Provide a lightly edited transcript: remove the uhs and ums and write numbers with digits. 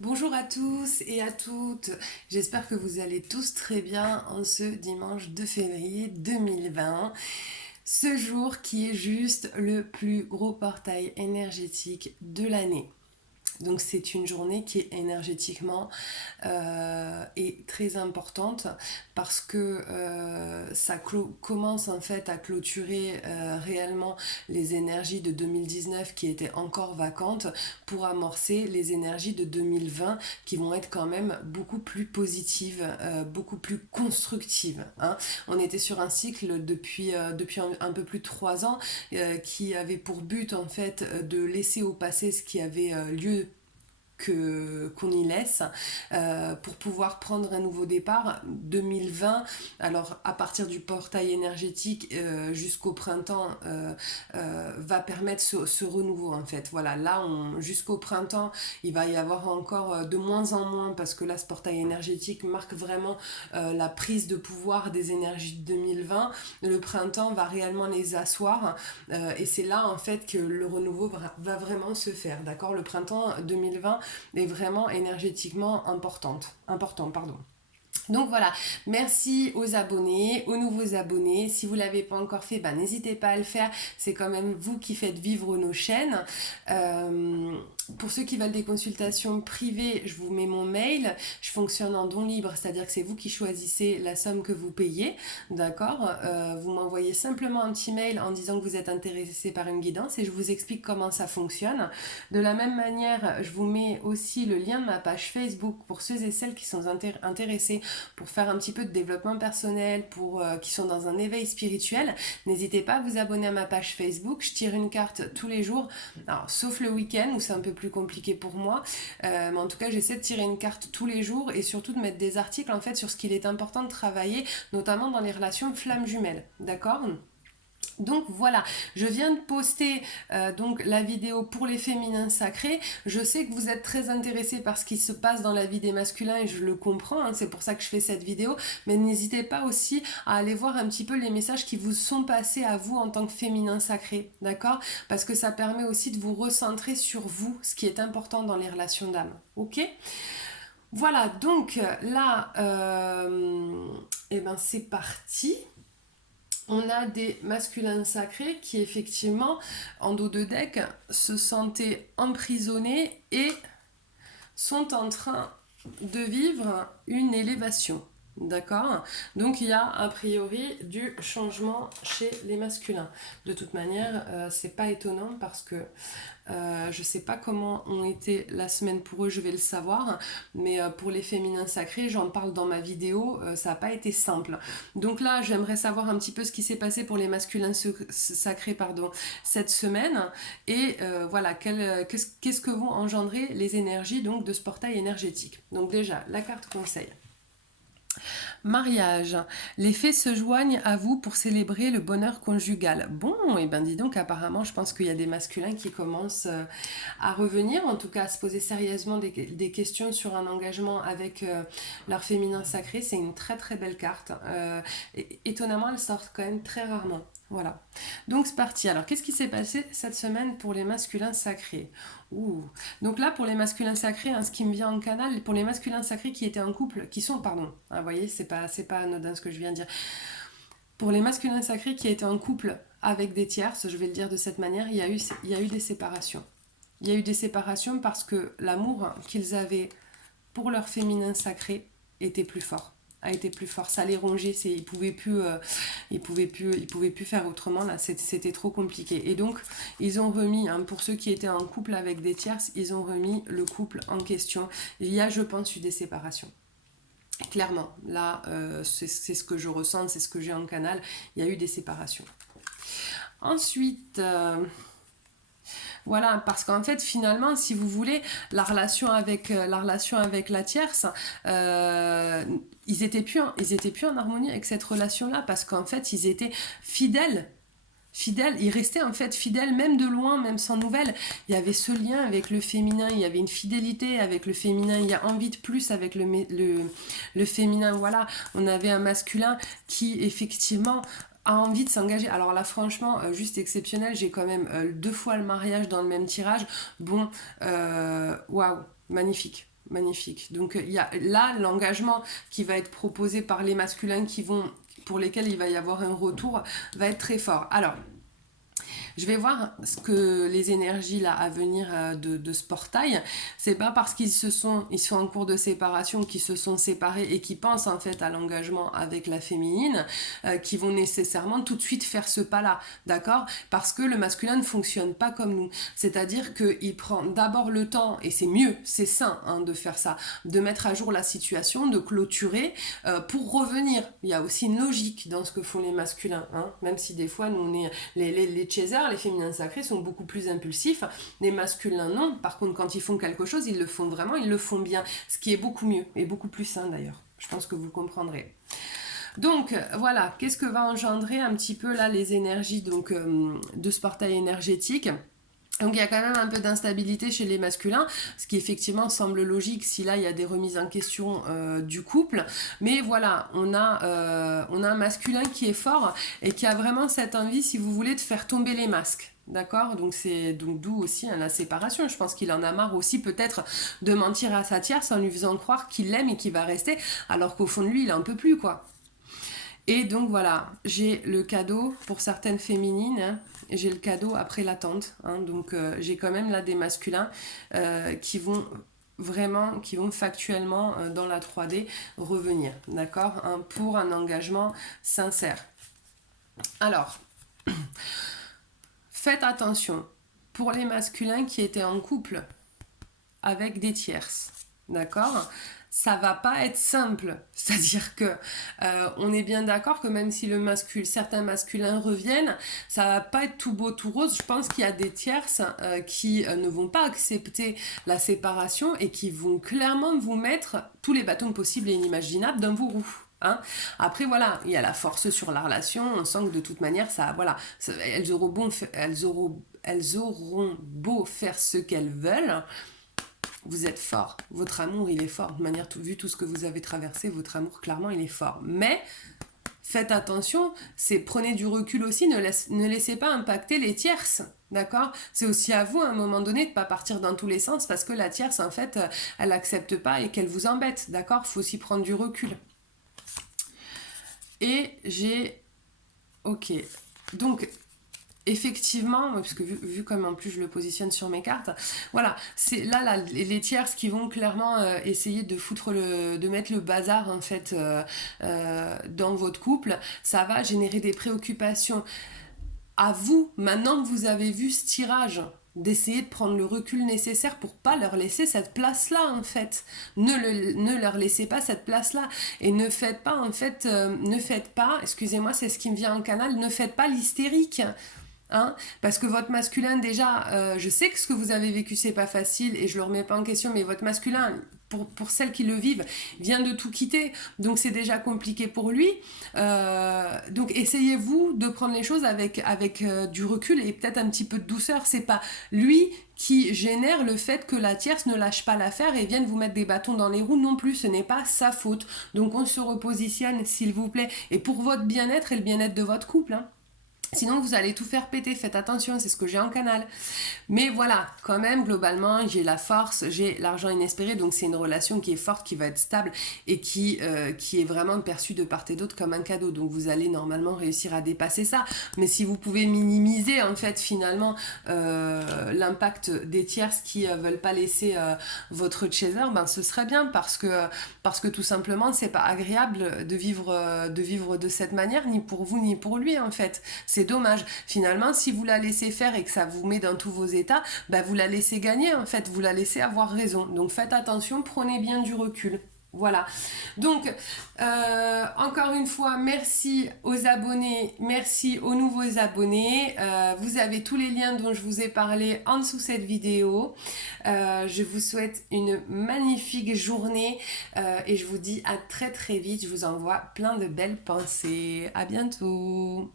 Bonjour à tous et à toutes, j'espère que vous allez tous très bien en ce dimanche 2 février 2020, ce jour qui est juste le plus gros portail énergétique de l'année. Donc c'est une journée qui est énergétiquement est très importante parce que commence en fait à clôturer réellement les énergies de 2019 qui étaient encore vacantes pour amorcer les énergies de 2020 qui vont être quand même beaucoup plus positives, beaucoup plus constructives, hein. On était sur un cycle depuis un peu plus de 3 ans qui avait pour but en fait de laisser au passé ce qui avait lieu qu'on y laisse pour pouvoir prendre un nouveau départ 2020. Alors à partir du portail énergétique jusqu'au printemps va permettre ce renouveau en fait. Voilà, là jusqu'au printemps il va y avoir encore de moins en moins parce que là ce portail énergétique marque vraiment la prise de pouvoir des énergies de 2020. Le printemps va réellement les asseoir et c'est là en fait que le renouveau va vraiment se faire, d'accord. Le printemps 2020 est vraiment énergétiquement important, pardon. Donc voilà, merci aux abonnés, aux nouveaux abonnés. Si vous ne l'avez pas encore fait, bah, n'hésitez pas à le faire. C'est quand même vous qui faites vivre nos chaînes. Pour ceux qui veulent des consultations privées, je vous mets mon mail. Je fonctionne en don libre, c'est-à-dire que c'est vous qui choisissez la somme que vous payez. D'accord. Vous m'envoyez simplement un petit mail en disant que vous êtes intéressé par une guidance et je vous explique comment ça fonctionne. De la même manière, je vous mets aussi le lien de ma page Facebook pour ceux et celles qui sont intéressés pour faire un petit peu de développement personnel, qui sont dans un éveil spirituel. N'hésitez pas à vous abonner à ma page Facebook. Je tire une carte tous les jours, alors, sauf le week-end où c'est un peu plus compliqué pour moi. Mais en tout cas, j'essaie de tirer une carte tous les jours et surtout de mettre des articles en fait sur ce qu'il est important de travailler, notamment dans les relations flammes jumelles. D'accord ? Donc voilà, je viens de poster donc la vidéo pour les féminins sacrés. Je sais que vous êtes très intéressés par ce qui se passe dans la vie des masculins et je le comprends, hein, c'est pour ça que je fais cette vidéo. Mais n'hésitez pas aussi à aller voir un petit peu les messages qui vous sont passés à vous en tant que féminin sacré, d'accord? Parce que ça permet aussi de vous recentrer sur vous, ce qui est important dans les relations d'âme, ok? Voilà, donc là, eh ben c'est parti. On a des masculins sacrés qui effectivement, en dos de deck, se sentaient emprisonnés et sont en train de vivre une élévation. D'accord. Donc il y a a priori du changement chez les masculins. De toute manière, c'est pas étonnant parce que je sais pas comment ont été la semaine pour eux, je vais le savoir, mais pour les féminins sacrés, j'en parle dans ma vidéo, ça n'a pas été simple. Donc là, j'aimerais savoir un petit peu ce qui s'est passé pour les masculins sacrés cette semaine et voilà, qu'est-ce que vont engendrer les énergies donc de ce portail énergétique. Donc déjà, la carte conseil. Mariage. Les fées se joignent à vous pour célébrer le bonheur conjugal. Bon, et ben dis donc, apparemment, je pense qu'il y a des masculins qui commencent à revenir, en tout cas à se poser sérieusement des questions sur un engagement avec leur féminin sacré. C'est une très très belle carte. Étonnamment, elle sort quand même très rarement. Voilà. Donc c'est parti. Alors, qu'est-ce qui s'est passé cette semaine pour les masculins sacrés? Ouh. Donc là, pour les masculins sacrés, hein, ce qui me vient en canal, pour les masculins sacrés qui étaient en couple, qui sont, pardon, hein, vous voyez, c'est pas anodin ce que je viens de dire. Pour les masculins sacrés qui étaient en couple avec des tierces, je vais le dire de cette manière, il y a eu des séparations. Il y a eu des séparations parce que l'amour qu'ils avaient pour leur féminin sacré était plus fort, a été plus fort, ça les rongeait, ils pouvaient plus faire autrement là, c'était trop compliqué. Et donc ils ont remis, hein, pour ceux qui étaient en couple avec des tierces, ils ont remis le couple en question. Il y a, je pense, eu des séparations. Clairement, là, c'est ce que je ressens, c'est ce que j'ai en canal. Il y a eu des séparations. Ensuite, voilà, parce qu'en fait, finalement, si vous voulez, la relation avec la tierce, ils étaient plus en harmonie avec cette relation-là, parce qu'en fait, ils étaient fidèles. Fidèles, ils restaient en fait fidèles, même de loin, même sans nouvelles. Il y avait ce lien avec le féminin, il y avait une fidélité avec le féminin, il y a envie de plus avec le féminin. Voilà, on avait un masculin qui, effectivement, a envie de s'engager. Alors là, franchement, juste exceptionnel. J'ai quand même 2 fois le mariage dans le même tirage. Bon, waouh, magnifique. magnifique. Donc il y a là l'engagement qui va être proposé par les masculins pour lesquels il va y avoir un retour va être très fort. Alors, je vais voir ce que les énergies là à venir de ce portail. C'est pas parce ils sont en cours de séparation, qu'ils se sont séparés et qui pensent en fait à l'engagement avec la féminine, qui vont nécessairement tout de suite faire ce pas-là, d'accord? Parce que le masculin ne fonctionne pas comme nous. C'est-à-dire qu'il prend d'abord le temps, et c'est mieux, c'est sain hein, de faire ça, de mettre à jour la situation, de clôturer pour revenir. Il y a aussi une logique dans ce que font les masculins, hein, même si des fois nous on est les chasers, les féminins sacrés sont beaucoup plus impulsifs, les masculins non. Par contre, quand ils font quelque chose, ils le font vraiment, ils le font bien, ce qui est beaucoup mieux et beaucoup plus sain d'ailleurs. Je pense que vous comprendrez. Donc voilà, qu'est-ce que va engendrer un petit peu là les énergies donc, de ce portail énergétique? Donc il y a quand même un peu d'instabilité chez les masculins, ce qui effectivement semble logique si là il y a des remises en question du couple. Mais voilà, on a un masculin qui est fort et qui a vraiment cette envie, si vous voulez, de faire tomber les masques. D'accord, donc c'est donc d'où aussi hein, la séparation. Je pense qu'il en a marre aussi peut-être de mentir à sa tierce en lui faisant croire qu'il l'aime et qu'il va rester, alors qu'au fond de lui il en peut plus quoi. Et donc voilà, j'ai le cadeau pour certaines féminines, hein, j'ai le cadeau après l'attente. Hein, donc j'ai quand même là des masculins qui vont vraiment, qui vont factuellement dans la 3D revenir, d'accord, hein, pour un engagement sincère. Alors, faites attention, pour les masculins qui étaient en couple avec des tierces, d'accord, ça va pas être simple. C'est-à-dire que on est bien d'accord que même si certains masculins reviennent, ça va pas être tout beau tout rose. Je pense qu'il y a des tierces qui ne vont pas accepter la séparation et qui vont clairement vous mettre tous les bâtons possibles et inimaginables dans vos roues. Hein. Après voilà, il y a la force sur la relation, on sent que de toute manière ça, voilà, elles auront beau faire ce qu'elles veulent, vous êtes fort, votre amour il est fort, de manière vu tout ce que vous avez traversé, votre amour clairement il est fort, mais faites attention, prenez du recul aussi, ne laissez pas impacter les tierces, d'accord? C'est aussi à vous à un moment donné de ne pas partir dans tous les sens parce que la tierce en fait elle accepte pas et qu'elle vous embête, d'accord? Faut aussi prendre du recul. Et j'ai, ok, donc effectivement, parce que vu comme en plus je le positionne sur mes cartes, voilà, c'est là les tierces qui vont clairement essayer de mettre le bazar en fait dans votre couple, ça va générer des préoccupations. À vous, maintenant que vous avez vu ce tirage, d'essayer de prendre le recul nécessaire pour pas leur laisser cette place-là en fait. Ne leur laissez pas cette place-là et ne faites pas en fait, excusez-moi, c'est ce qui me vient en canal, ne faites pas l'hystérique. Hein, parce que votre masculin déjà je sais que ce que vous avez vécu c'est pas facile et je le remets pas en question, mais votre masculin pour celles qui le vivent vient de tout quitter, donc c'est déjà compliqué pour lui, donc essayez-vous de prendre les choses avec du recul et peut-être un petit peu de douceur. C'est pas lui qui génère le fait que la tierce ne lâche pas l'affaire et vienne vous mettre des bâtons dans les roues non plus, ce n'est pas sa faute, donc on se repositionne s'il vous plaît, et pour votre bien-être et le bien-être de votre couple, hein. Sinon, vous allez tout faire péter, faites attention, c'est ce que j'ai en canal. Mais voilà, quand même, globalement, j'ai la force, j'ai l'argent inespéré, donc c'est une relation qui est forte, qui va être stable et qui est vraiment perçue de part et d'autre comme un cadeau. Donc vous allez normalement réussir à dépasser ça. Mais si vous pouvez minimiser, en fait, finalement, l'impact des tierces qui veulent pas laisser votre chaser, ben ce serait bien parce que tout simplement, c'est pas agréable de vivre de cette manière, ni pour vous, ni pour lui, en fait. C'est dommage. Finalement, si vous la laissez faire et que ça vous met dans tous vos états, bah vous la laissez gagner en fait, vous la laissez avoir raison. Donc faites attention, prenez bien du recul. Voilà. Donc, encore une fois, merci aux abonnés, merci aux nouveaux abonnés. Vous avez tous les liens dont je vous ai parlé en dessous de cette vidéo. Je vous souhaite une magnifique journée et je vous dis à très très vite. Je vous envoie plein de belles pensées. À bientôt.